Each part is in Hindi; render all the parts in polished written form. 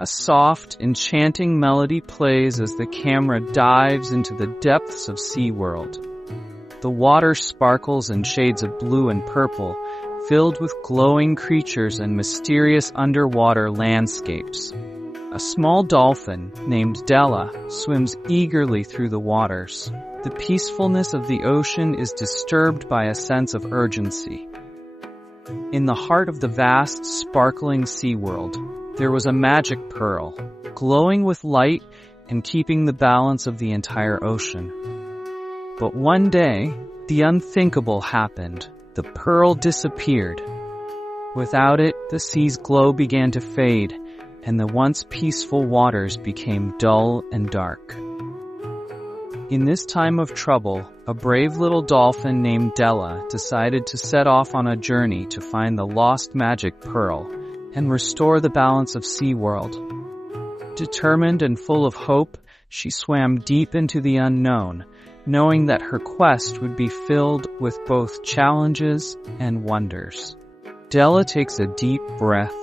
A soft, enchanting melody plays as the camera dives into the depths of SeaWorld. The water sparkles in shades of blue and purple, filled with glowing creatures and mysterious underwater landscapes. A small dolphin named Della swims eagerly through the waters. The peacefulness of the ocean is disturbed by a sense of urgency. In the heart of the vast, sparkling SeaWorld, there was a magic pearl, glowing with light and keeping the balance of the entire ocean. But one day, the unthinkable happened. The pearl disappeared. Without it, the sea's glow began to fade, and the once peaceful waters became dull and dark. In this time of trouble, a brave little dolphin named Della decided to set off on a journey to find the lost magic pearl and restore the balance of SeaWorld. Determined and full of hope, she swam deep into the unknown, knowing that her quest would be filled with both challenges and wonders. Della takes a deep breath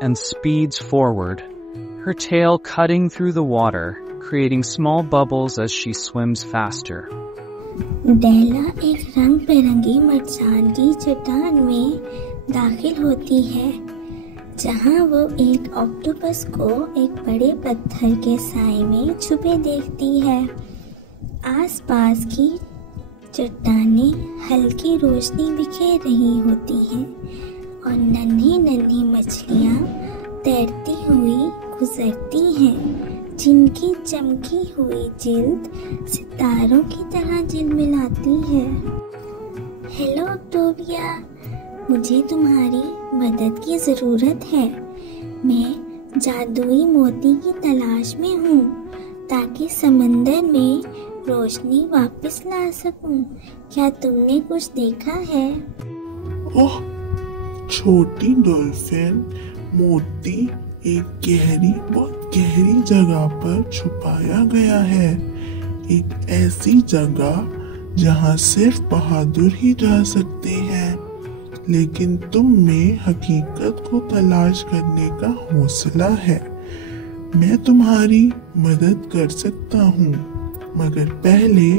and speeds forward, her tail cutting through the water, creating small bubbles as she swims faster. डेला एक रंग बिरंगी मरजान की चट्टान में दाखिल होती है, जहां वो एक ऑक्टोपस को एक बड़े पत्थर के साए में छुपे देखती है। आसपास की चट्टानें हल्की रोशनी बिखेर रही होती हैं और नन्ही नन्ही मछलियां तैरती हुई गुजरती हैं, जिनकी चमकी हुई जिल्द सितारों की तरह झिलमिलाती है। हेलो ऑक्टोबिया, मुझे तुम्हारी मदद की ज़रूरत है। मैं जादुई मोती की तलाश में हूँ ताकि समंदर में रोशनी वापस ला सकूं। क्या तुमने कुछ देखा है? ओह, छोटी डॉल्फिन, मोती एक बहुत गहरी जगह पर छुपाया गया है। एक ऐसी जगह जहां सिर्फ बहादुर ही जा सकते हैं। लेकिन तुम में हकीकत को तलाश करने का हौसला है। मैं तुम्हारी मदद कर सकता हूँ, मगर पहले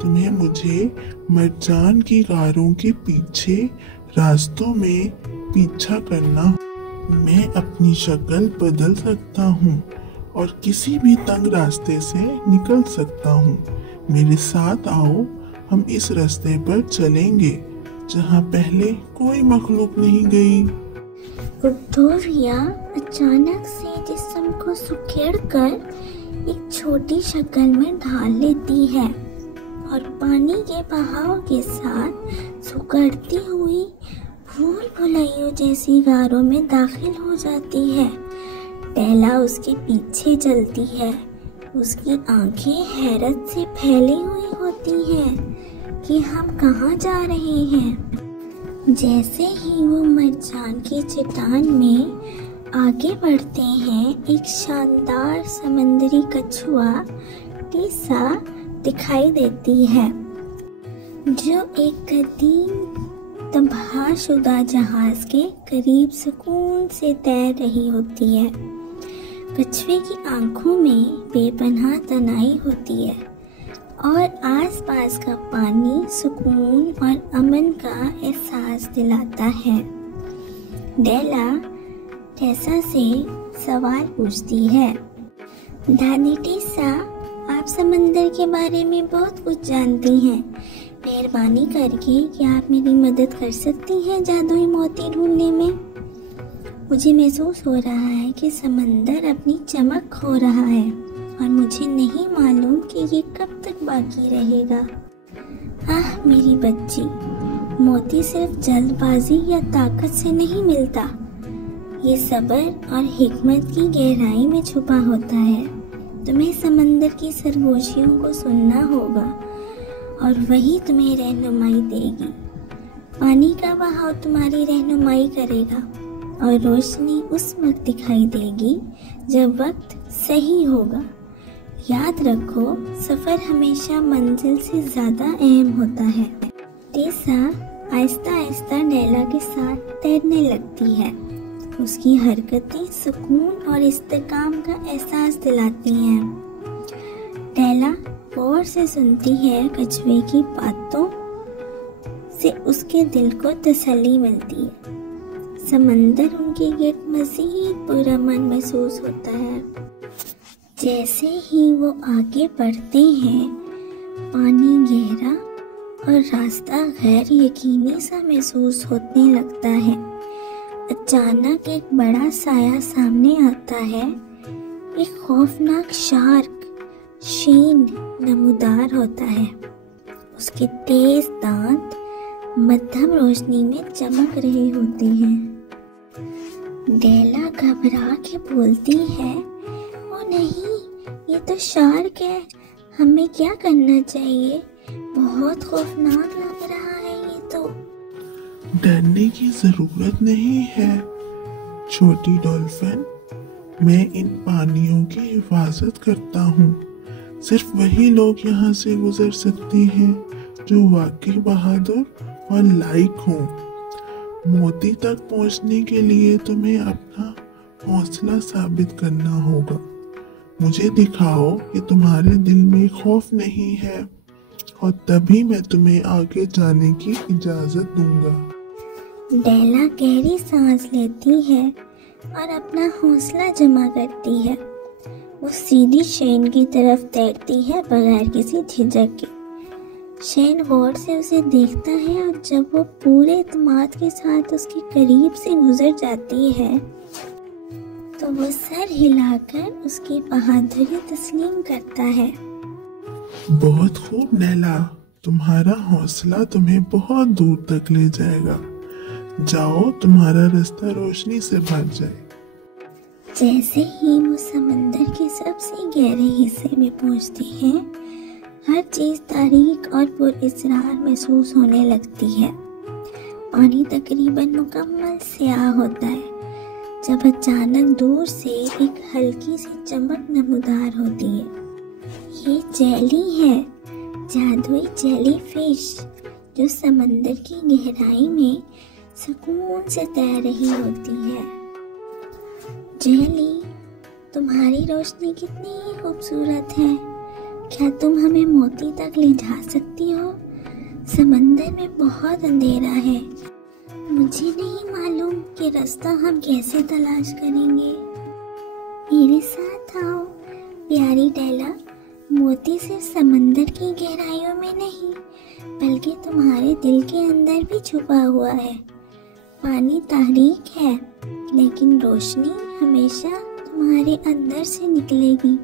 तुम्हें मुझे मरजान की गारों के पीछे रास्तों में पीछा करना। मैं अपनी शक्ल बदल सकता हूँ और किसी भी तंग रास्ते से निकल सकता हूँ। मेरे साथ आओ, हम इस रास्ते पर चलेंगे जहाँ पहले कोई मखलूक नहीं गई। विक्टोरिया अचानक से जिस्म को सुखेड़कर एक छोटी शक्ल में ढाल लेती है और पानी के बहाव के साथ सुकड़ती हुई भूल भुलैयों जैसी गारों में दाखिल हो जाती है। डेला उसके पीछे चलती है। उसकी आंखें हैरत से फैली हुई होती हैं कि हम कहाँ जा रहे हैं। जैसे ही वो मरजान की चट्टान में आगे बढ़ते हैं, एक शानदार समंदरी कछुआ टीसा दिखाई देती है, जो एक कदीम तबाहशुदा जहाज के करीब सुकून से तैर रही होती है। कछुए की आंखों में बेपनाह तनाई होती है और आसपास का पानी सुकून और अमन का एहसास दिलाता है। डेला टेसा से सवाल पूछती है, दादी टेसा, आप समंदर के बारे में बहुत कुछ जानती हैं। मेहरबानी करके क्या आप मेरी मदद कर सकती हैं जादुई मोती ढूंढने में? मुझे महसूस हो रहा है कि समंदर अपनी चमक खो रहा है और मुझे नहीं मालूम कि ये कब तक बाकी रहेगा। आह मेरी बच्ची, मोती सिर्फ जल्दबाजी या ताकत से नहीं मिलता। ये सब्र और हिकमत की गहराई में छुपा होता है। तुम्हें समंदर की सरगोशियों को सुनना होगा और वही तुम्हें रहनुमाई देगी। पानी का बहाव तुम्हारी रहनुमाई करेगा और रोशनी उस वक्त दिखाई देगी जब वक्त सही होगा। याद रखो, सफ़र हमेशा मंजिल से ज़्यादा अहम होता है। टेसा आहिस्ता आहिस्ता डेला के साथ तैरने लगती है उसकी हरकतें सुकून और इस्तेकाम का एहसास दिलाती हैं। डेला गौर से सुनती है। कछुए की बातों से उसके दिल को तसल्ली मिलती है। समंदर उनके गिर्द मज़ीद पुरअमन महसूस होता है। जैसे ही वो आगे बढ़ते हैं, पानी गहरा और रास्ता गैर यकीनी सा महसूस होने लगता है। अचानक एक बड़ा साया सामने आता है। एक खौफनाक शार्क शेन नमूदार होता है। उसके तेज दांत मध्यम रोशनी में चमक रहे होते हैं। डेला घबरा के बोलती है, ओ नहीं, ये तो शार्क है। हमें क्या करना चाहिए? बहुत खौफनाक लग रहा है ये तो। डरने की जरूरत नहीं है छोटी डॉल्फिन। मैं इन पानियों की हिफाजत करता हूँ। सिर्फ वही लोग यहाँ से गुजर सकते हैं जो वाकई बहादुर और लायक हों। मोती तक पहुँचने के लिए तुम्हें अपना हौसला साबित करना होगा। मुझे दिखाओ कि तुम्हारे दिल में खौफ नहीं है, और तभी मैं तुम्हें आगे जाने की इजाजत दूंगा। डेला गहरी सांस लेती है और अपना हौसला जमा करती है। वो सीधी शेन की तरफ तैरती है बगैर किसी झिझक के। शेन गौर से उसे देखता है और जब वो पूरे इत्मीनान के साथ उसके करीब से गुजर जाती है तो वो सर हिलाकर उसकी बहादुरी तस्लीम करता है। बहुत खूब नैला, तुम्हारा हौसला तुम्हें बहुत दूर तक ले जाएगा। जाओ, तुम्हारा रास्ता रोशनी से भर जाए। जैसे ही वो समंदर के सबसे गहरे हिस्से में पहुंचते हैं, हर चीज तारीक और पुरअसरार महसूस होने लगती है। पानी तकरीबन मुकम्मल स्याह होता है जब अचानक दूर से एक हल्की सी चमक नमूदार होती है। ये जेली है, जादुई जेली फिश, जो समंदर की गहराई में सुकून से तैर रही होती है। जेली, तुम्हारी रोशनी कितनी खूबसूरत है। क्या तुम हमें मोती तक ले जा सकती हो? समंदर में बहुत अंधेरा है। मुझे नहीं मालूम कि रास्ता हम कैसे तलाश करेंगे। मेरे साथ आओ प्यारी डेला। मोती सिर्फ समंदर की गहराइयों में नहीं, बल्कि तुम्हारे दिल के अंदर भी छुपा हुआ है। पानी तारीक है, लेकिन रोशनी हमेशा तुम्हारे अंदर से निकलेगी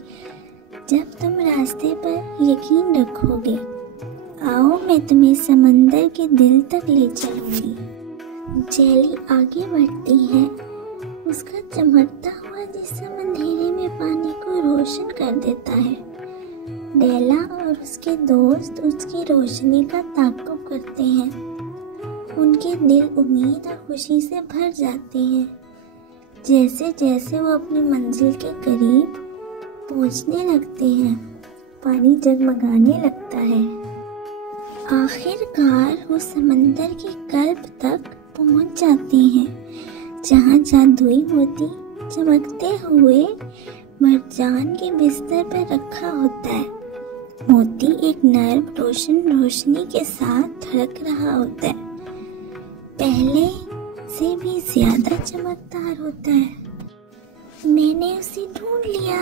जब तुम रास्ते पर यकीन रखोगे। आओ, मैं तुम्हें समंदर के दिल तक ले चलूंगी। जेली आगे बढ़ती है। उसका चमकता हुआ जिस्म अंधेरे में पानी को रोशन कर देता है। डेला और उसके दोस्त उसकी रोशनी का ताक़ुब करते हैं। उनके दिल उम्मीद और खुशी से भर जाते हैं। जैसे जैसे वो अपनी मंजिल के करीब पहुंचने लगते हैं, पानी जगमगाने लगता है। आखिरकार वो समंदर के कल्ब तक पहुंच जाते हैं, जहां जादुई मोती चमकते हुए मरजान के बिस्तर पर रखा होता है। मोती एक नर्म रोशनी के साथ धड़क रहा होता है, पहले से भी ज्यादा चमकदार होता है। मैंने उसे ढूंढ लिया।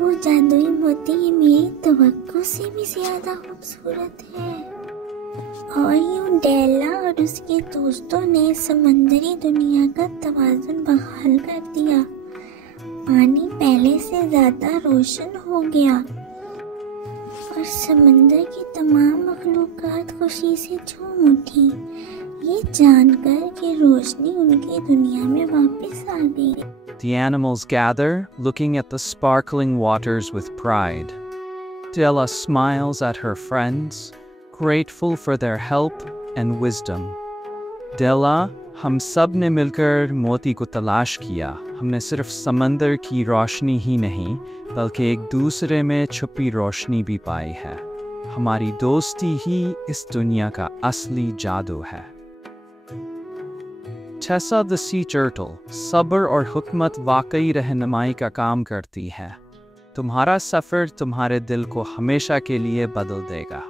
वो जादुई मोती मेरी तवक्को से भी ज्यादा खूबसूरत है। और यूं डेला और उसके दोस्तों ने समंदरी दुनिया का तवाज़ुन बहाल कर दिया। पानी पहले से ज्यादा रोशन हो गया और समंदर की तमाम मखलूक़ात खुशी से झूम उठी, ये जानकर कि रोशनी उनकी दुनिया में वापस आ गई। The animals gather, looking at the sparkling waters with pride. Della smiles at her friends, grateful for their help and wisdom. Della, हम सब ने मिलकर मोती को तलाश किया। हमने सिर्फ समंदर की रोशनी ही नहीं, बल्कि एक दूसरे में छुपी रोशनी भी पाई है। हमारी दोस्ती ही इस दुनिया का असली जादू है। Tessa the Sea Turtle, सब्र और हुकमत वाकई रहनुमाई का काम करती है। तुम्हारा सफ़र तुम्हारे दिल को हमेशा के लिए बदल देगा।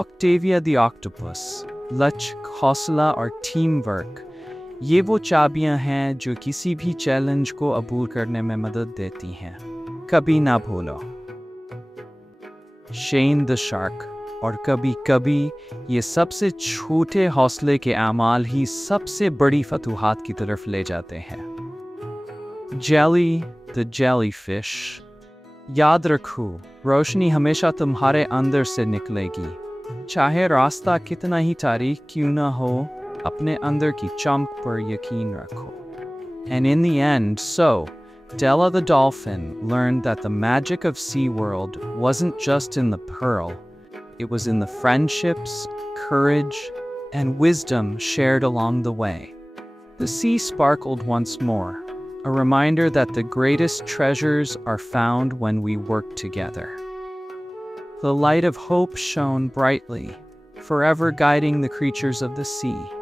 Octavia the Octopus, लचक, हौसला और टीम वर्क, ये वो चाबियां हैं जो किसी भी चैलेंज को अबूर करने में मदद देती हैं। कभी ना भूलो। शेन द शार्क, और कभी कभी ये सबसे छोटे हौसले के आमाल ही सबसे बड़ी फतूहात की तरफ ले जाते हैं। जेली द जेलीफिश, याद रखो, रोशनी हमेशा तुम्हारे अंदर से निकलेगी। चाहे रास्ता कितना ही तारीक क्यों ना हो, अपने अंदर की चमक पर यकीन रखो। And in the end, Della the dolphin learned that the magic of SeaWorld wasn't just in the pearl, it was in the friendships, courage, and wisdom shared along the way. The sea sparkled once more, a reminder that the greatest treasures are found when we work together. The light of hope shone brightly, forever guiding the creatures of the sea.